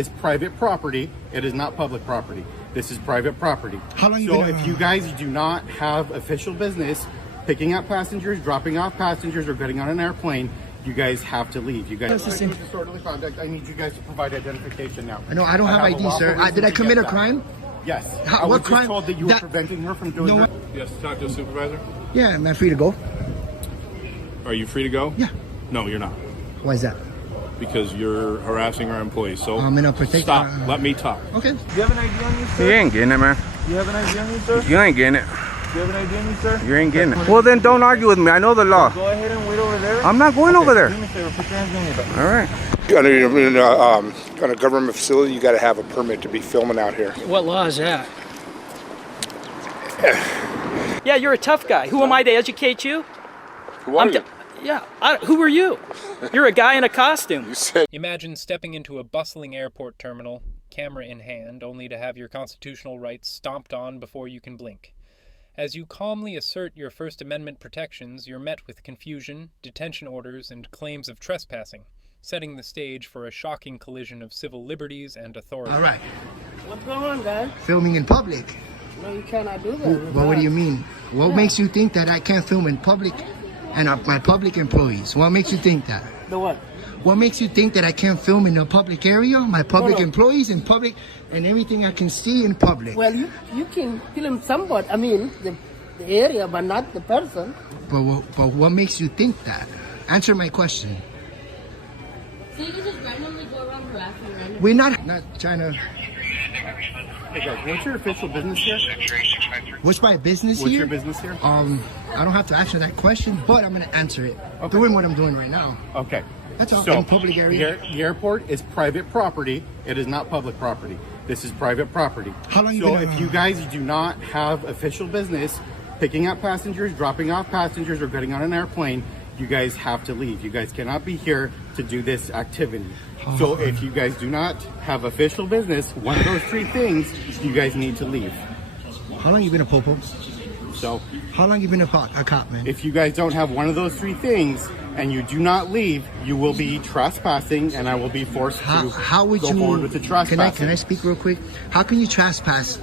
It's private property. It is not public property. This is private property. How long so if you guys do not have official business picking up passengers, dropping off passengers, or getting on an airplane, you guys have to leave. You guys disorderly conduct. I need you guys to provide identification now. No, I don't have ID, sir. Did I commit a crime? Yes. I was just told that you were preventing her from doing that. Yes, talk to the supervisor. Yeah, am I free to go? Are you free to go? Yeah. No, you're not. Why is that? Because you're harassing our employees. So I'm gonna protect. Stop. Let me talk. Okay. Do you have an ID on you, sir? You ain't getting it, man. You have an ID on you, sir? You ain't getting it. Do you have an ID on you, sir? You ain't getting it. Well, then don't argue with me. I know the law. Go ahead and wait over there. I'm not going over there. Do me a favor. Put your hands behind your back. All right. On a government facility, you got to have a permit to be filming out here. What law is that? Yeah, you're a tough guy. Who am I to educate you? Who are you? Yeah, who are you? You're a guy in a costume. You said. Imagine stepping into a bustling airport terminal, camera in hand, only to have your constitutional rights stomped on before you can blink. As you calmly assert your First Amendment protections, you're met with confusion, detention orders, and claims of trespassing, setting the stage for a shocking collision of civil liberties and authority. All right. What's going on, guys? Filming in public. No, you cannot do that. Well, what do you mean? What makes you think that I can't film in public and my public employees? What makes you think that? The what? What makes you think that I can't film in a public area? My public employees in public and everything I can see in public. Well, you can film somewhat. I mean, the area, but not the person. But what makes you think that? Answer my question. So you can just randomly go around harassing randomly? We're not trying to... Hey guys, what's your official business here? What's my business What's here? your business here? I don't have to answer that question, but I'm going to answer it. Okay. Doing what I'm doing right now. Okay. That's all. So, In public area. The airport is private property. It is not public property. This is private property. How long you So been if you guys do not have official business picking up passengers, dropping off passengers, or getting on an airplane, you guys have to leave. You guys cannot be here to do this activity. So if you guys do not have official business, one of those three things, you guys need to leave. How long you been a popo? So how long you been a cop, man? If you guys don't have one of those three things and you do not leave, you will be trespassing, and I will be forced to go forward with the trespassing. Can I speak real quick? How can you trespass?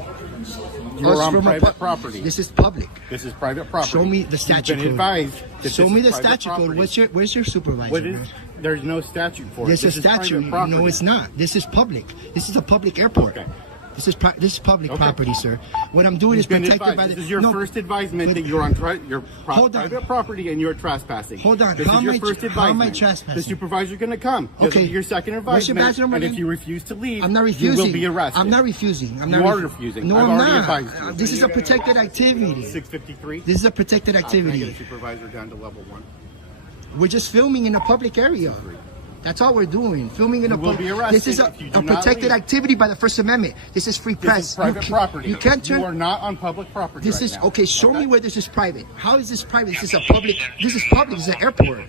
You're on private property. This is public. This is private property. Show me the statute code. You've been advised that Show this me is the private statute code. property. Where's your supervisor? There's no statute for it. There's This a is private statute. property. No, it's not. This is public. This is a public airport. Okay. This is public property, sir. What I'm doing is protected by the... This is your first advisement that you're on private property and you're trespassing. Hold on. This is your first advisement. How am I trespassing? The supervisor's going to come. Okay. Your second advisement. What's your badge number and again? if you refuse to leave, I'm not refusing. you will be arrested. I'm not refusing. You are refusing. No, I've I'm already not. advised you. This is a protected activity. 653. This is a protected activity. Can I get a supervisor down to level 1? We're just filming in a public area. That's all we're doing. Filming in a public. This is a protected activity by the First Amendment. This is free press. This is private property. You can't turn. You are not on public property. This is okay. Show me where this is private. How is this private? This is a public. This is public. This is an airport.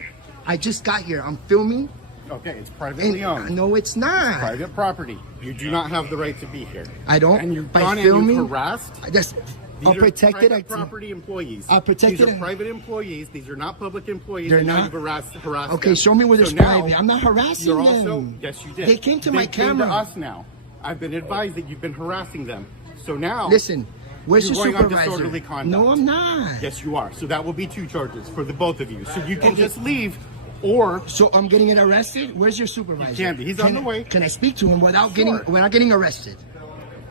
I just got here. I'm filming. Okay, it's privately owned. No, it's not. It's private property. You do not have the right to be here. I don't. And you've by gone filming, and you've harassed. That's These a protected are property employees. These are private employees. These are not public employees. They're and now not. You've harassed Okay, them. show me where there's private. I'm not harassing You're them. also, yes, you did. They came to my camera. They came to us now. I've been advised that you've been harassing them. So now, listen. Where's your you're going supervisor? on disorderly conduct. No, I'm not. Yes, you are. So that will be 2 charges for the both of you. So you can just leave, or so I'm getting it arrested. Where's your supervisor? You can be. He's on the way. Can I speak to him without getting arrested?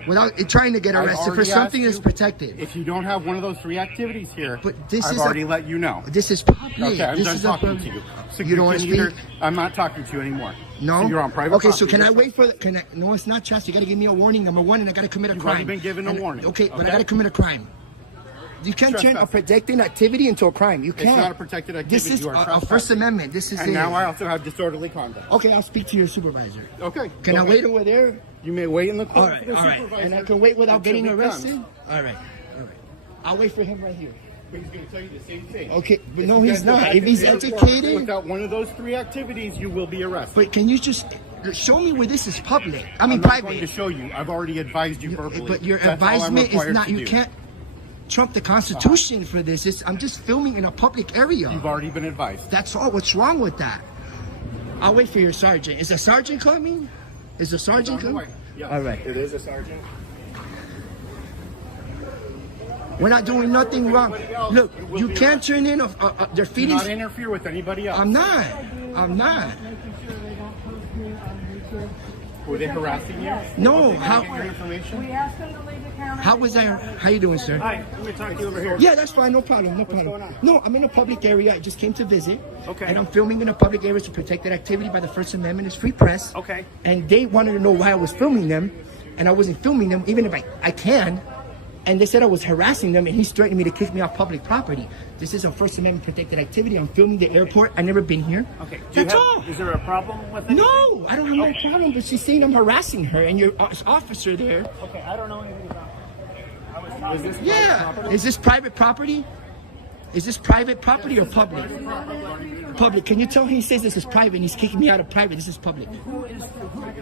Without trying to get arrested for something that's protected. If you don't have one of those 3 activities here, but I've already let you know. This is public. Okay, I'm this done is talking to you. So you don't want to speak? I'm not talking to you anymore. No. So you're on private Okay, property. so can I wait for the... No, it's not trust. You got to give me a warning, number 1, and I got to commit a crime. You've already been given a warning. Okay, but I got to commit a crime. You can't turn a protected activity into a crime. You can't. It's not a protected activity. This is a First Amendment. This is and now I also have disorderly conduct. Okay, I'll speak to your supervisor. Okay. Can I wait over there? You may wait in the court. All right, all right. And I can wait without getting arrested? All right, all right. I'll wait for him right here. But he's going to tell you the same thing. Okay, but no, he's not. If he's educated... Without one of those 3 activities, you will be arrested. But can you just show me where this is public? I mean, I'm not private. going to show you. I've already advised you verbally. But your That's all I'm advisement is required not... to You do. can't trump the Constitution for this. I'm just filming in a public area. You've already been advised. That's all. What's wrong with that? I'll wait for your sergeant. Is the sergeant coming? Is the sergeant On the coming? way. Yeah. All right. It is a sergeant. We're not doing nothing wrong. Look, you can't turn in their Do feelings. not interfere with anybody else. I'm not. I'm not. Were they harassing you? No. Did they How? get your information? How was I? How you doing, sir? Hi, let me talk to you over here. Yeah, that's fine. No problem. No problem. going on? No, I'm in a public area. I just came to visit. Okay. And I'm filming in a public area to protected activity by the First Amendment. It's free press. Okay. And they wanted to know why I was filming them, and I wasn't filming them, even if I can. And they said I was harassing them, and he's threatening me to kick me off public property. This is a First Amendment protected activity. I'm filming the airport. I've never been here. Okay. That's all. Is there a problem with it? No, I don't have no problem. But she's saying I'm harassing her, and your officer there. Okay, I don't know anything about it. Is this Yeah. property? Is this private property? Is this private property or public? Public. Can you tell he says this is private and he's kicking me out of private? This is public.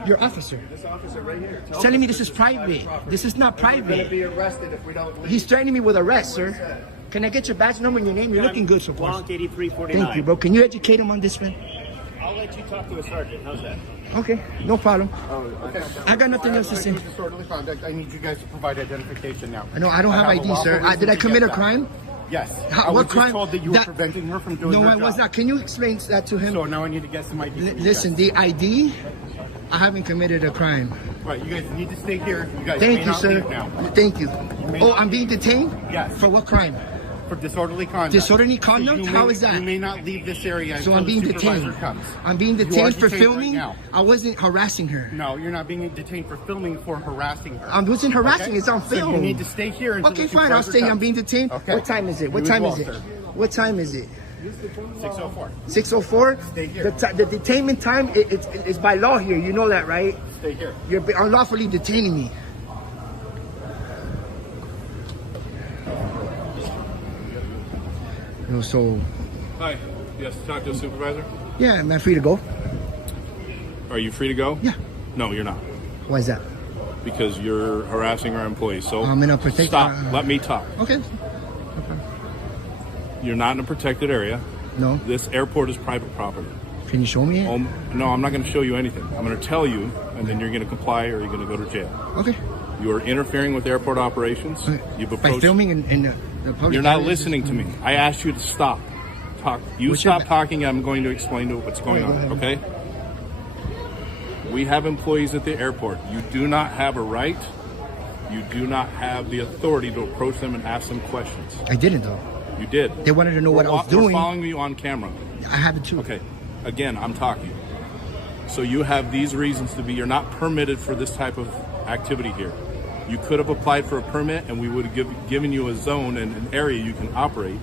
Your officer. This officer right here. He's telling me this is private. This is not We're going to private. be arrested if we don't leave. He's threatening me with arrest, sir. Can I get your badge number and your name? You're looking good so far. Blanc 8349. Thank you, bro. Can you educate him on this, man? I'll let you talk to a sergeant. How's that? Okay, no problem. Okay. I got nothing else to say. Disorderly conduct. I need you guys to provide identification now. I know I don't have a ID, lawful sir. reason Did I to commit get a that. crime? Yes. How- I was what just crime? told that you were That- preventing her from doing No, her I was job. not. Can you explain that to him? So now I need to get some ID. from you Listen, guys. the ID, I haven't committed a crime. Right, you guys need to stay here. You guys Thank may you, not sir. leave now. Thank you. may Oh, not I'm being detained? Yes. For what crime? For disorderly conduct. Disorderly conduct? You How may- is that? You may not leave this area So until I'm being the supervisor detained. comes. I'm being You are detained for detained filming? right now. I wasn't harassing her. No, you're not being detained for filming, for harassing her. I wasn't harassing, Okay? it's on So film. you need to stay here until Okay, the fine, I'll supervisor stay. I'm comes. being detained. Okay. What time is it? What You time as is it? well, sir. What time is it? 6:04. 6:04? Stay here. The detainment time, it's by law here. You know that, right? Stay here. You're unlawfully detaining me. No, so, Hi. Yes, talk to the supervisor. yeah, am I free to go? Are you free to go? Yeah. No, you're not. Why is that? Because you're harassing our employees. So I'm in a protected- stop. Let me talk. Okay. You're not in a protected area. No. This airport is private property. Can you show me it? No, I'm not going to show you anything. I'm going to tell you, and then you're going to comply or you're going to go to jail. Okay. You are interfering with airport operations. You've By approached. filming in the public You're not areas? listening to me. I asked you to stop. Talk. You What's your stop talking. I'm going to explain to what's going Okay, go on. ahead. Okay. We have employees at the airport. You do not have a right. You do not have the authority to approach them and ask them questions. I didn't, though. You did. They wanted to know what I was We're doing. following you on camera. I have it too. Okay. Again, I'm talking. So you have these reasons to be. You're not permitted for this type of activity here. You could have applied for a permit, and we would have given you a zone and an area you can operate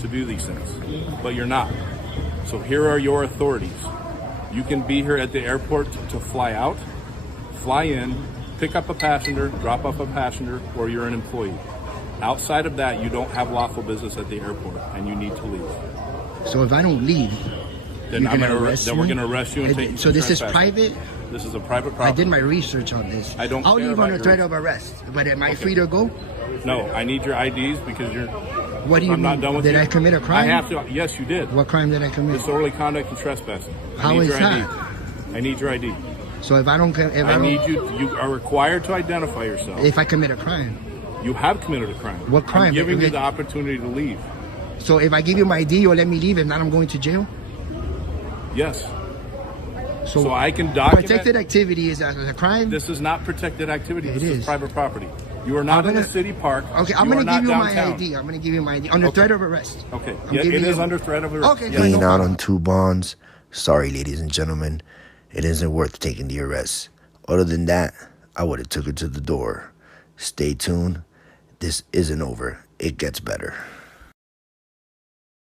to do these things. But you're not. So here are your authorities. You can be here at the airport to fly out, fly in, pick up a passenger, drop off a passenger, or you're an employee. Outside of that, you don't have lawful business at the airport, and you need to leave. So if I don't leave, Then you're gonna arrest Then me? we're going to arrest you and take you. So to this is trespassing. private? This is a private I property. did my research on this. I don't I'll care leave about under your threat research. of arrest. But am I Okay. free to go? No, I need your IDs because you're. What do you I'm mean? not done with Did you. I commit a crime? I have to. Yes, you did. What crime did I commit? Disorderly conduct and trespassing. How I need is your that? ID. I need your ID. So if I don't, I need you. You are required to identify yourself. if I commit a crime. You have committed a crime. What crime? I'm giving If you it- the opportunity to leave. So if I give you my ID, you'll let me leave, and not I'm going to jail. Yes. So, So I can document. protected activity is a crime. This is not protected activity. It This is. is private property. You are not I'm in a gonna- city park. Okay, I'm You going are to not give you downtown. my ID. I'm going to give you my ID under Okay. threat of arrest. Okay. I'm Yeah, giving it is you- under threat of arrest. Okay, Yeah, fine. no no Out problem. on 2 bonds. Sorry, ladies and gentlemen. It isn't worth taking the arrest. Other than that, I would have took her to the door. Stay tuned. This isn't over. It gets better.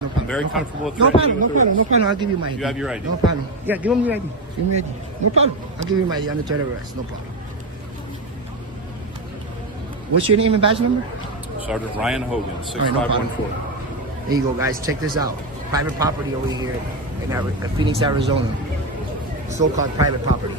I'm very comfortable with No threatening problem, no with problem, no arrest. problem. I'll give you my ID. You have your ID. No problem. Yeah, give him your ID. Give me your ID. No problem. I'll give you my ID under threat of arrest. No problem. What's your name and badge number? Sergeant Ryan Hogan, no 6514. There you go, guys. Check this out. Private property over here in Phoenix, Arizona. So-called private property.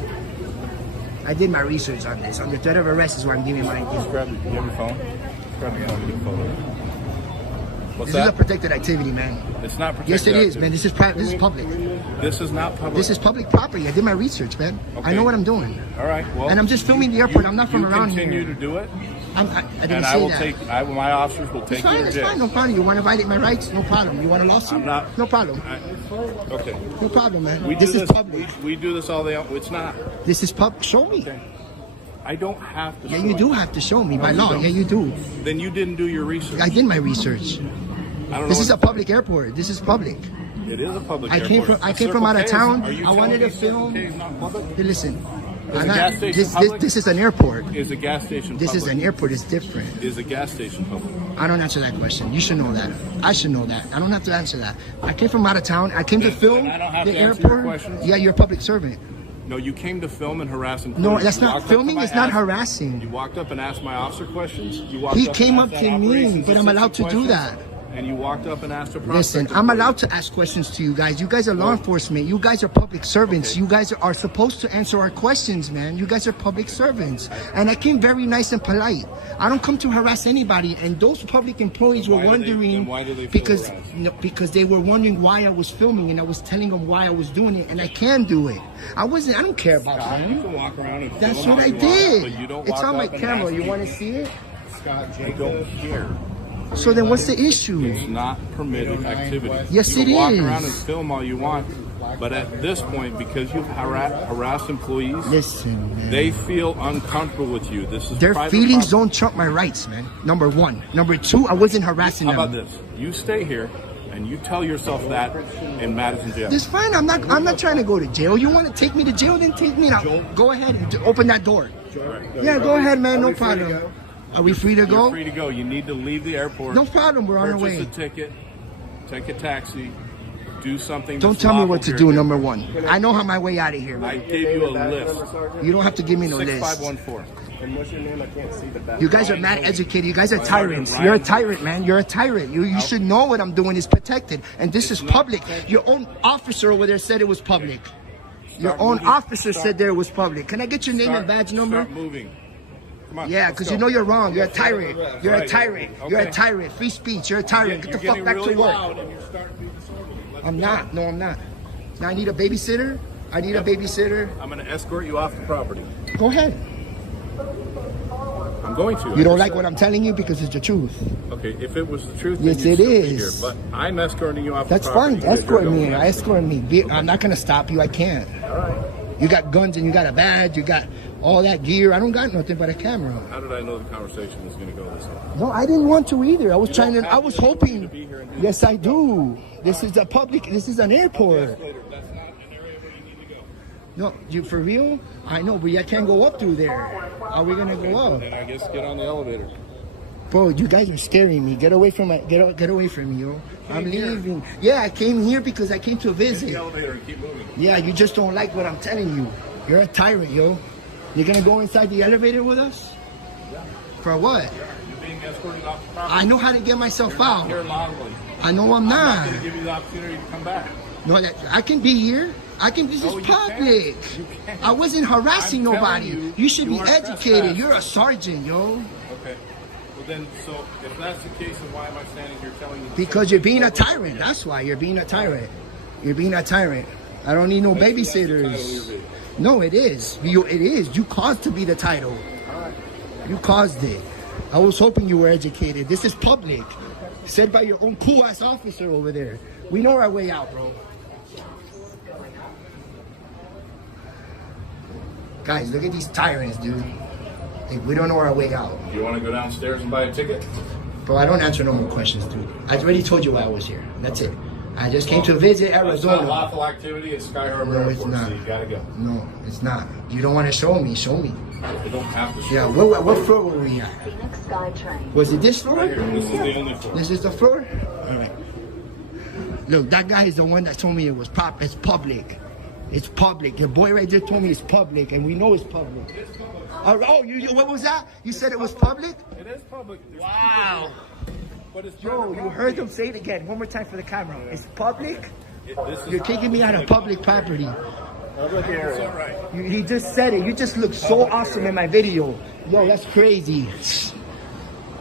I did my research on this. Under threat of arrest is why I'm giving my ID. Just grab your, you have your phone? Just grab your phone and get a photo. What's This is that? a protected activity, man. It's not protected. Yes, it is, activity. man. This is private. This is public. This is not public. This is public property. I did my research, man. Okay. I know what I'm doing. All right. Well, And I'm just filming the airport. I'm not from you around here. continue to do it, I didn't and say I will that. take. My officers will take It's fine. you to It's jail. fine. No problem. You want to violate my rights? No problem. You want a lawsuit? I'm not. No problem. Okay. No problem, man. We This do is public. We do this all day. It's not. This is public. Show me. Okay. I don't have to. Yeah, show you do have to show me by law. don't. Yeah, you do. Then you didn't do your research. I did my research. I don't know. This is a public airport. This is public. It is a public I came airport. from out of Circle K town. Are you I wanted to telling me Circle film. K is not public? Hey, listen. Is I'm a gas station public? This is an airport. Is a gas station This is public? an airport. It's different. Is a gas station public? I don't answer that question. You should know that. I should know that. I don't have to answer that. I came from out of town. I came to film I don't have the to answer your airport. questions? Yeah, you're a public servant. No, you came to film and harass employees. No, that's You not walked up to filming. my It's not ass- harassing. You walked up and asked my officer questions. You walked He up came and up asked to that me, operations but I'm allowed to assistant do questions, that. And you walked up and asked a prospect. Listen, I'm allowed to ask questions to you guys. You guys are law enforcement. You guys are public servants. Okay. You guys are supposed to answer our questions, man. You guys are public servants. And I came very nice and polite. I don't come to harass anybody. And those public employees were wondering why do they feel because harassed? because they were wondering why I was filming, and I was telling them why I was doing it, and I can do it. I don't care about Scott, you them. can walk around and That's film what all I you want, did. but you don't It's walk on my up and camera. ask You want to people. see it? I don't care. So then what's the issue? It's not permitted activity. Yes, you it can walk is. around and film all you want, but at this point, because you've harassed employees, Listen, man. they feel uncomfortable with you. This is Their private feelings property. don't trump my rights, man. Number one. Number two, I wasn't harassing How them. about this? You stay here and you tell yourself that in Madison jail. It's fine. I'm not trying to go to jail. You want to take me to jail? Then take me out. Go ahead and open that door. Yeah, go ahead, man. No problem. Are we free to You're go? free to go. You need to leave the airport. No problem. We're on our way. Purchase a ticket. Take a taxi. Do something. Don't that's tell me lawful what to here. do. Number one. I know how my way out of here, I man. gave you a list. You don't have to give me no list. 6514. And what's your name? I can't see the back. You guys are mad educated. You guys are tyrants. Ryan. You're a tyrant, man. You're a tyrant. You should know what I'm doing is protected. And this is public. Your own officer over there said it was public. Your own officer said there it was public. Can I get your name and badge number? Start moving. Come on, Yeah, let's because go. you know you're wrong. You're a tyrant. You're a Right. tyrant. You're a Okay. tyrant. Free speech. You're a tyrant. Get the You're fuck getting back really to work. loud and you're starting to disorderly. Let's I'm go. not. No, I'm not. Now I need a babysitter. I need a babysitter. I'm going to escort you off the property. Go ahead. I'm going to. You don't like what I'm telling you because it's the truth. Okay, if it was the truth, Yes, then you'd it still be is. here. But I'm escorting you off That's the property. fine. Escort You're me. going. Escort me. I'm not gonna stop you. I can't. All right. You got guns and you got a badge. You got all that gear. I don't got nothing but a camera. How did I know the conversation was going to go this way? No, I didn't want to either. I was You trying don't to. have I was the ability to hoping. be here and do Yes, I do. This is a public. This is an airport. Escalator, that's not an area where you need to go. No, you for real? I know, but I can't go up through there. Are we gonna go up? Then I guess get on the elevator. Bro, you guys are scaring me. Get away from my. Get away from me, yo. I'm leaving. Yeah, I came here because I came to Get the visit. elevator and keep moving. Yeah, you just don't like what I'm telling you. You're a tyrant, yo. You're gonna go inside the elevator with us? For what? You're being escorted off the property. I know how to get myself You're not out. here lawfully. I know I'm not not. going to give you the opportunity to come back. No, I can be here. I can. This No, is you public. can't. You can't. I wasn't harassing I'm telling nobody. you, You should you be are educated. trespassing. You're a sergeant, yo. Okay. Well then, so if that's the case, then why am I standing here telling you? Because you're being a tyrant. That's why you're being a tyrant. You're being a tyrant. I don't need no babysitters. No, it is. It is. You caused to be the title. You caused it. I was hoping you were educated. This is public. Said by your own cool ass officer over there. We know our way out, bro. Guys, look at these tyrants, dude. Like, we don't know our way out. You want to go downstairs and buy a ticket? Bro, I don't answer no more questions, dude. I already told you why I was here. That's it. I just came to visit It's not Arizona. lawful activity at Sky Harbor No, Airport, it's not. so you gotta go. No, it's not. You don't want to show me. Show me. You don't have to show Yeah, me. what floor were we at? Was it this floor? Right here. This is the only floor. This is the floor? All right. Look, that guy is the one that told me it was it's public. It's public. Your boy right there told me it's public, and we know it's public. What was that? You said it was public? It is public. Wow. But it's Yo, you heard them say it again. One more time for the camera. It's public? This is You're taking me out of public property. over here. It's all right. He just said it. You just look so awesome in my video. Yo, that's crazy.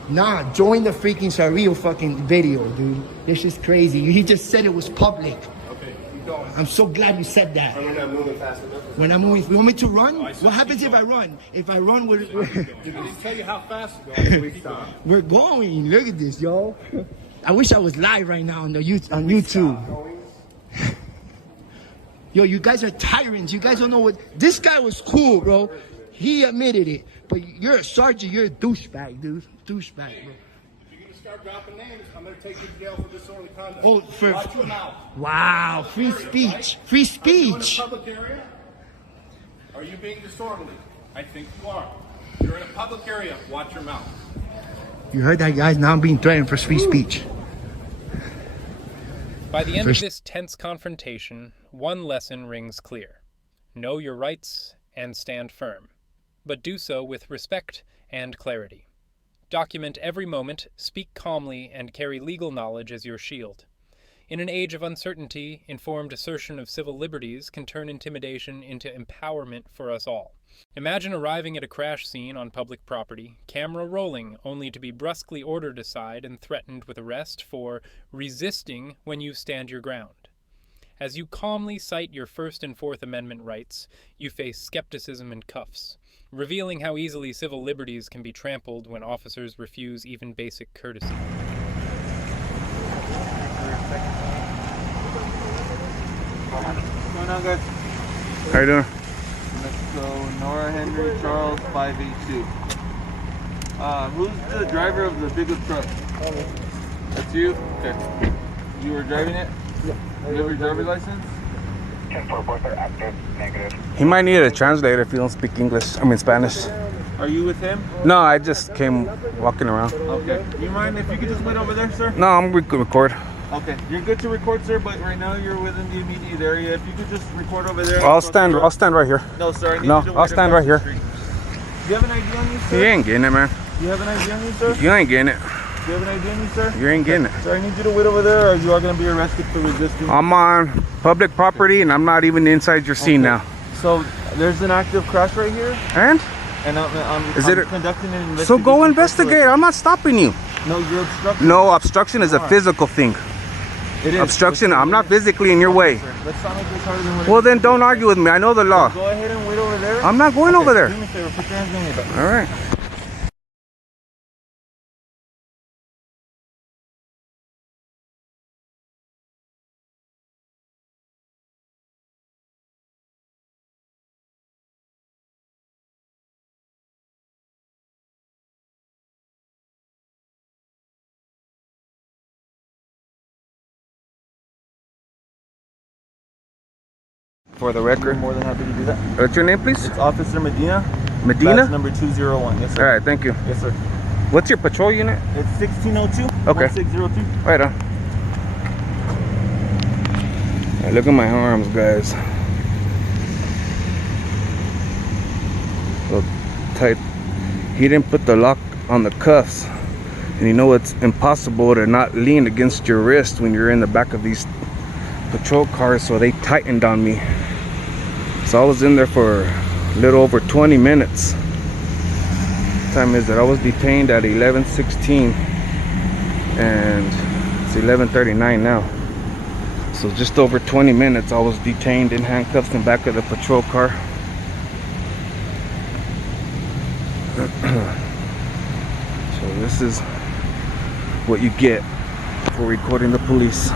Nah, join the freaking surreal fucking video, dude. This is crazy. He just said it was public. Okay, keep going. I'm so glad you said that. We're not moving fast enough. When I'm moving, you want me to run? What happens if I run? If I run, I didn't tell you how fast to go. we're going. Look at this, yo. I wish I was live right now on YouTube. Yo, you guys are tyrants. You guys don't know what. This guy was cool, bro. He admitted it. But you're a sergeant. You're a douchebag, dude. Douchebag, bro. If you're gonna start dropping names, I'm gonna take you to jail for disorderly conduct. Oh, Watch your mouth. Wow, free speech. Free Are you in a speech. public area? Are you being disorderly? I think you are. You're in a public area. Watch your mouth. You heard that, guys? Now I'm being threatened for free speech. By the end of this tense confrontation, one lesson rings clear. Know your rights and stand firm, but do so with respect and clarity. Document every moment, speak calmly, and carry legal knowledge as your shield. In an age of uncertainty, informed assertion of civil liberties can turn intimidation into empowerment for us all. Imagine arriving at a crash scene on public property, camera rolling, only to be brusquely ordered aside and threatened with arrest for resisting when you stand your ground. As you calmly cite your First and Fourth Amendment rights, you face skepticism and cuffs, revealing how easily civil liberties can be trampled when officers refuse even basic courtesy. What's going on, guys? How you doing? Let's go Nora Henry Charles 582. Who's the driver of the bigger truck? That's you? Okay. You were driving it? Yeah. You have your driver's license? He might need a translator if you don't speak English. I mean Spanish. Are you with him? No, I just came walking around. Okay. Do you mind if you could just wait over there, sir? No, I'm record. Okay. You're good to record, sir, but right now you're within the immediate area. If you could just record over there. I'll stand right here. No, sir. I need No, you to I'll wait stand right here. across the street. Do you have an ID on you, sir? You ain't getting it, man. Do you have an ID on you, sir? You ain't getting it. Do you have an ID on you, sir? You ain't getting it. So I need you to wait over there, or you are going to be arrested for resisting. I'm on public property, and I'm not even inside your scene now. So there's an active crash right here, And? I'm conducting an investigation. So go investigate. I'm not stopping you. No, you're obstructing. No, obstruction is a physical thing. It is. Obstruction, I'm not physically in your way. Let's not make this harder than what Well, then don't argue with me. I know the law. Go ahead and wait over there. I'm not going over there. Do me a favor, put your hands on your back. All right. For the record. I'm more than happy to do that. What's your name, please? It's Officer Medina. Medina? That's number 201. Yes, sir. All right, thank you. Yes, sir. What's your patrol unit? It's 1602. Okay. 1602. Right on. Hey, look at my arms, guys. So tight. He didn't put the lock on the cuffs. And you know it's impossible to not lean against your wrist when you're in the back of these patrol cars, so they tightened on me. So I was in there for a little over 20 minutes. What time is it? I was detained at 11:16 and it's 11:39 now. So just over 20 minutes I was detained in handcuffs in back of the patrol car. So this is what you get for recording the police.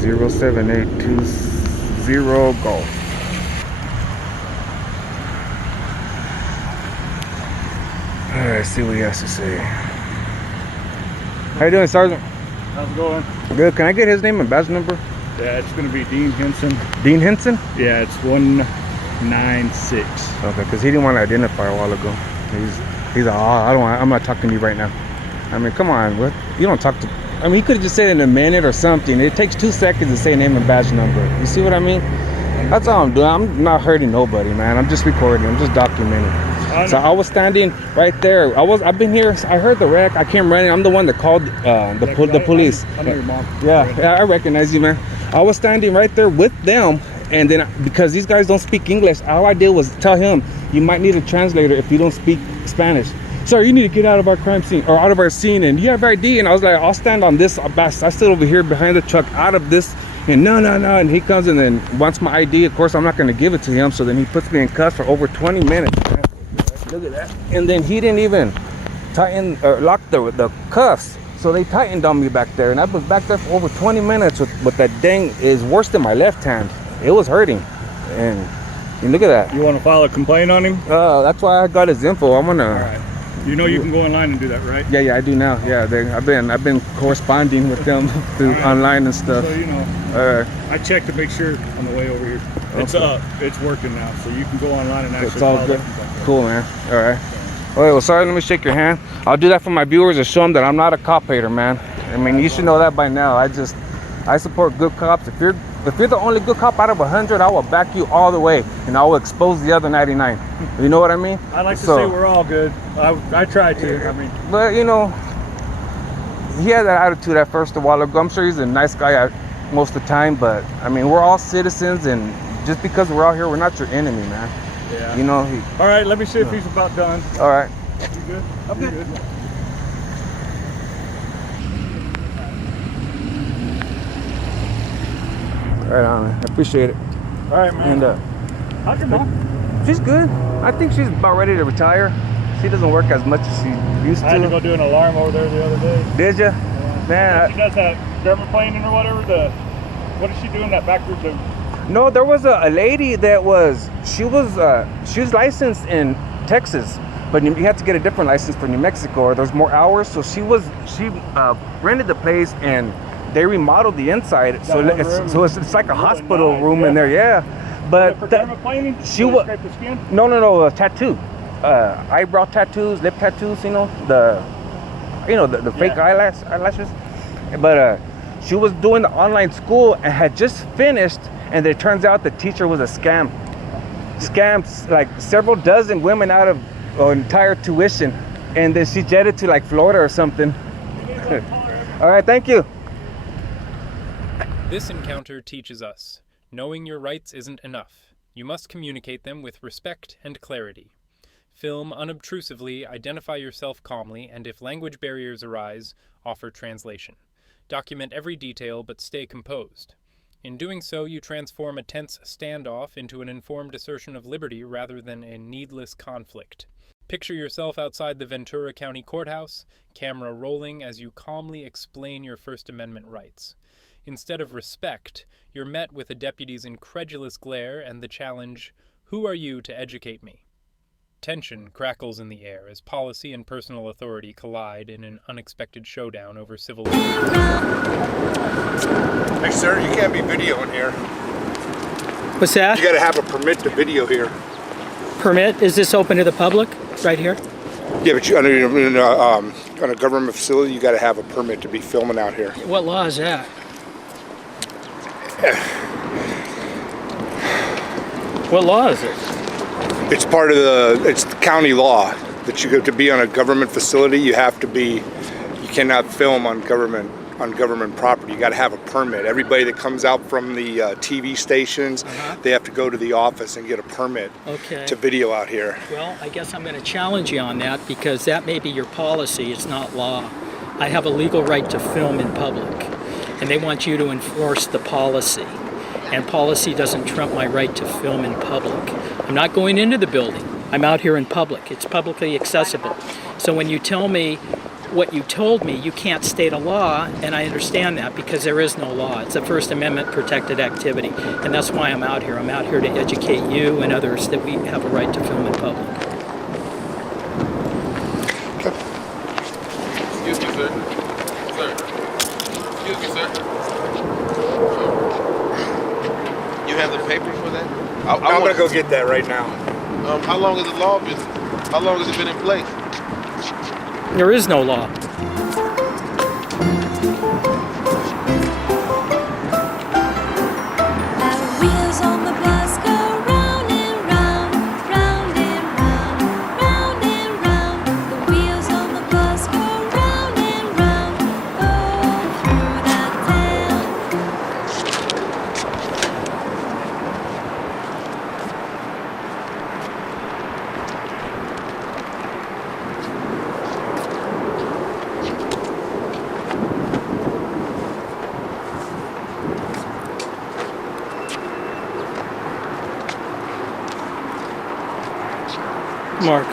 Zero 7820 Golf. Alright, see what he has to say. How you doing, Sergeant? How's it going? Good. Can I get his name and badge number? Yeah, it's going to be Dean Henson. Dean Henson? Yeah, it's 196. Okay, because he didn't want to identify a while ago. He's like, oh, I'm not talking to you right now. I mean, come on, what? You don't talk to. I mean, he could have just said it in a minute or something. It takes 2 seconds to say name and badge number. You see what I mean? That's all I'm doing. I'm not hurting nobody, man. I'm just recording. I'm just documenting. So I was standing right there. I've been here. I heard the wreck. I came running. I'm the one that called the police. I know your mom. Yeah, I recognize you, man. I was standing right there with them, and then because these guys don't speak English, all I did was tell him, you might need a translator if you don't speak Spanish. Sir, you need to get out of our crime scene or out of our scene, and you have ID. And I was like, I'll stand on this. I stood over here behind the truck, out of this. And no, and he comes and then wants my ID. Of course, I'm not going to give it to him. So then he puts me in cuffs for over 20 minutes. Man. Look at that. And then he didn't even tighten or lock the cuffs. So they tightened on me back there. And I was back there for over 20 minutes with that dang is worse than my left hand. It was hurting. And look at that. You want to file a complaint on him? That's why I got his info. I'm going to. All right. You know you can go online and do that, right? Yeah, I do now. Yeah, I've been corresponding with them through online and stuff. So you know, I checked to make sure on the way over here. It's working now, so you can go online and actually. It's all good. Cool, man. All right. Okay, well, sorry. Let me shake your hand. I'll do that for my viewers to show them that I'm not a cop hater, man. I mean, you should know that by now. I support good cops. If you're the only good cop out of 100, I will back you all the way, and I will expose the other 99. You know what I mean? I like to say we're all good. I try to. I mean, but you know, he had that attitude at first a while ago. I'm sure he's a nice guy most of the time, but I mean, we're all citizens, and just because we're out here, we're not your enemy, man. Yeah. You know. All right. Let me see if he's about done. All right. You good? I'm good. Right on, man. I appreciate it. All right, man. And how's your mom? She's good. I think she's about ready to retire. She doesn't work as much as she used to. I had to go do an alarm over there the other day. Did you? Yeah. Man. She does that dermaplaning or whatever. What is she doing that backwards? No, there was a lady that she was licensed in Texas, but you had to get a different license for New Mexico, or there's more hours. So she rented the place and they remodeled the inside, so it's like a hospital room in there, yeah. But she was no tattoo, eyebrow tattoos, lip tattoos, you know the fake eyelashes. But she was doing the online school and had just finished, and it turns out the teacher was a scammed like several dozen women out of entire tuition, and then she jetted to like Florida or something. All right, thank you. This encounter teaches us, knowing your rights isn't enough. You must communicate them with respect and clarity. Film unobtrusively, identify yourself calmly, and if language barriers arise, offer translation. Document every detail, but stay composed. In doing so, you transform a tense standoff into an informed assertion of liberty rather than a needless conflict. Picture yourself outside the Ventura County Courthouse, camera rolling as you calmly explain your First Amendment rights. Instead of respect, you're met with a deputy's incredulous glare and the challenge, "Who are you to educate me?" Tension crackles in the air as policy and personal authority collide in an unexpected showdown over civil liberties. Hey, sir, you can't be videoing here. What's that? You got to have a permit to video here. Permit? Is this open to the public? Right here? Yeah, but on a government facility, you got to have a permit to be filming out here. What law is that? What law is it? It's part of it's the county law that you have to be on a government facility. You cannot film on government property. You got to have a permit. Everybody that comes out from the TV stations, they have to go to the office and get a permit to video out here. Well, I guess I'm going to challenge you on that because that may be your policy. It's not law. I have a legal right to film in public, and they want you to enforce the policy. And policy doesn't trump my right to film in public. I'm not going into the building. I'm out here in public. It's publicly accessible. So when you tell me what you told me, you can't state a law, and I understand that because there is no law. It's a First Amendment protected activity, and that's why I'm out here. I'm out here to educate you and others that we have a right to film in public. Excuse me, sir. Sir. Excuse me, sir. You have the paper for that? I'm gonna go get that right now. How long has the law been? How long has it been in place? There is no law. Wheels on the bus go round and round, round and round, round and round. The wheels on the bus go round and round, all through that town. Mark.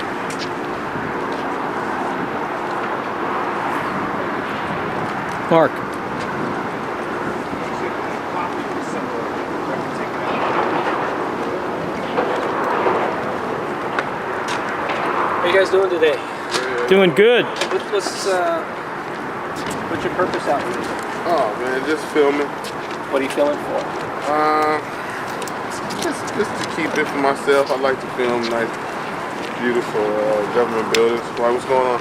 Mark. How you guys doing today? Doing good. What's your purpose out here? Oh man, just filming. What are you filming for? Just to keep it for myself. I like to film nice, beautiful government buildings. Why? What's going on?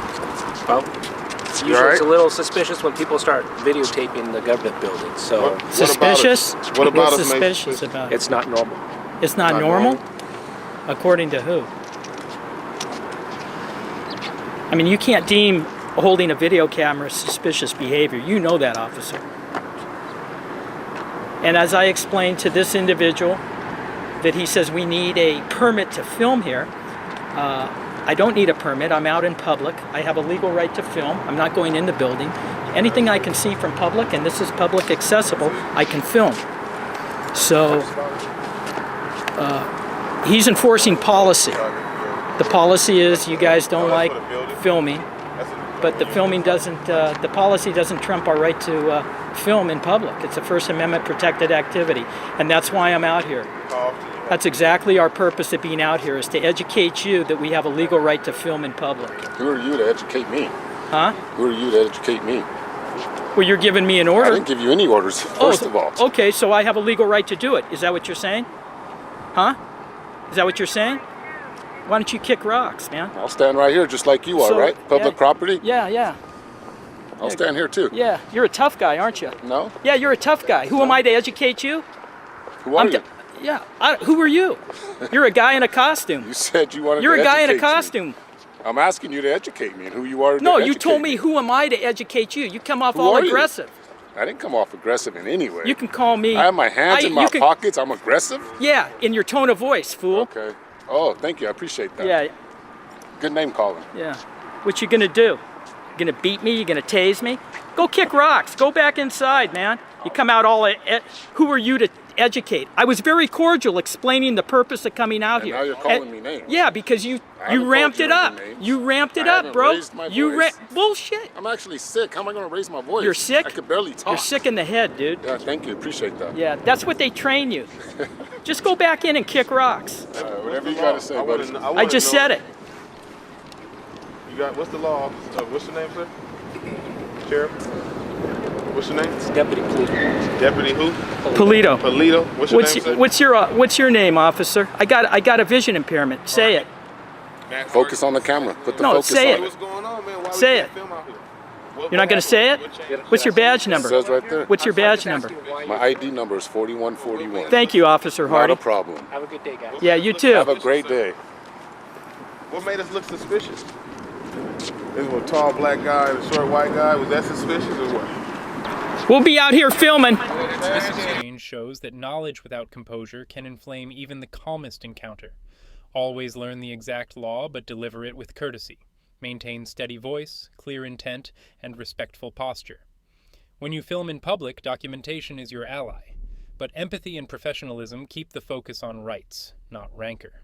Well, usually it's a little suspicious when people start videotaping the government buildings. So Suspicious? What about What's us, mate? suspicious about it? it's not normal. It's not normal? According to who? I mean, you can't deem holding a video camera suspicious behavior. You know that, officer. And as I explained to this individual, that he says we need a permit to film here. I don't need a permit. I'm out in public. I have a legal right to film. I'm not going in the building. Anything I can see from public, and this is public accessible, I can film. So he's enforcing policy. The policy is you guys don't like filming, but the filming doesn't, the policy doesn't trump our right to film in public. It's a First Amendment protected activity, and that's why I'm out here. That's exactly our purpose of being out here, is to educate you that we have a legal right to film in public. Who are you to educate me? Huh? Who are you to educate me? Well, you're giving me an order. I didn't give you any orders, first of all. Okay, so I have a legal right to do it. Is that what you're saying? Huh? Is that what you're saying? Why don't you kick rocks, man? I'll stand right here just like you are, So, right? Public yeah. property? Yeah. I'll stand here too. Yeah, you're a tough guy, aren't you? No? Yeah, you're a tough guy. Who am I to educate you? Who are you? Yeah, who are you? You're a guy in a costume. You said you wanted You're to a guy in a educate me. costume. I'm asking you to educate me and who you are to No, educate you told me. me who am I to educate you. You come off Who all are you? aggressive. I didn't come off aggressive in any way. You can call me. I have my hands in my pockets. I'm aggressive? Yeah, in your tone of voice, fool. Okay. Oh, thank you. I appreciate that. Yeah. Good name calling. Yeah. What you gonna do? You gonna beat me? You gonna tase me? Go kick rocks. Go back inside, man. You come out all. Who are you to educate? I was very cordial, explaining the purpose of coming out here. Now you're calling me names. Yeah, because you ramped it up. You ramped it up, bro. Bullshit. I'm actually sick. How am I going to raise my voice? You're sick? I could barely talk. You're sick in the head, dude. Yeah, thank you. Appreciate that. Yeah, that's what they train you. Just go back in and kick rocks. Whatever you got to say, buddy. I just said it. You got, what's the law? What's your name, sir? Sheriff? What's your name? It's Deputy Polito. Deputy who? Polito. Polito. What's your name, sir? What's your name, officer? I got a vision impairment. Say it. Focus on the camera. Put the focus say on it. it. Say it. You're not going to say it? What's your badge number? It says right there. What's your badge number? My ID number is 4141. Thank you, Officer Hardy. Not a problem. Have a good day, guys. Yeah, you too. Have a great day. What made us look suspicious? This was a tall black guy and a short white guy. Was that suspicious or what? We'll be out here filming. This exchange shows that knowledge without composure can inflame even the calmest encounter. Always learn the exact law, but deliver it with courtesy. Maintain steady voice, clear intent, and respectful posture. When you film in public, documentation is your ally. But empathy and professionalism keep the focus on rights, not rancor.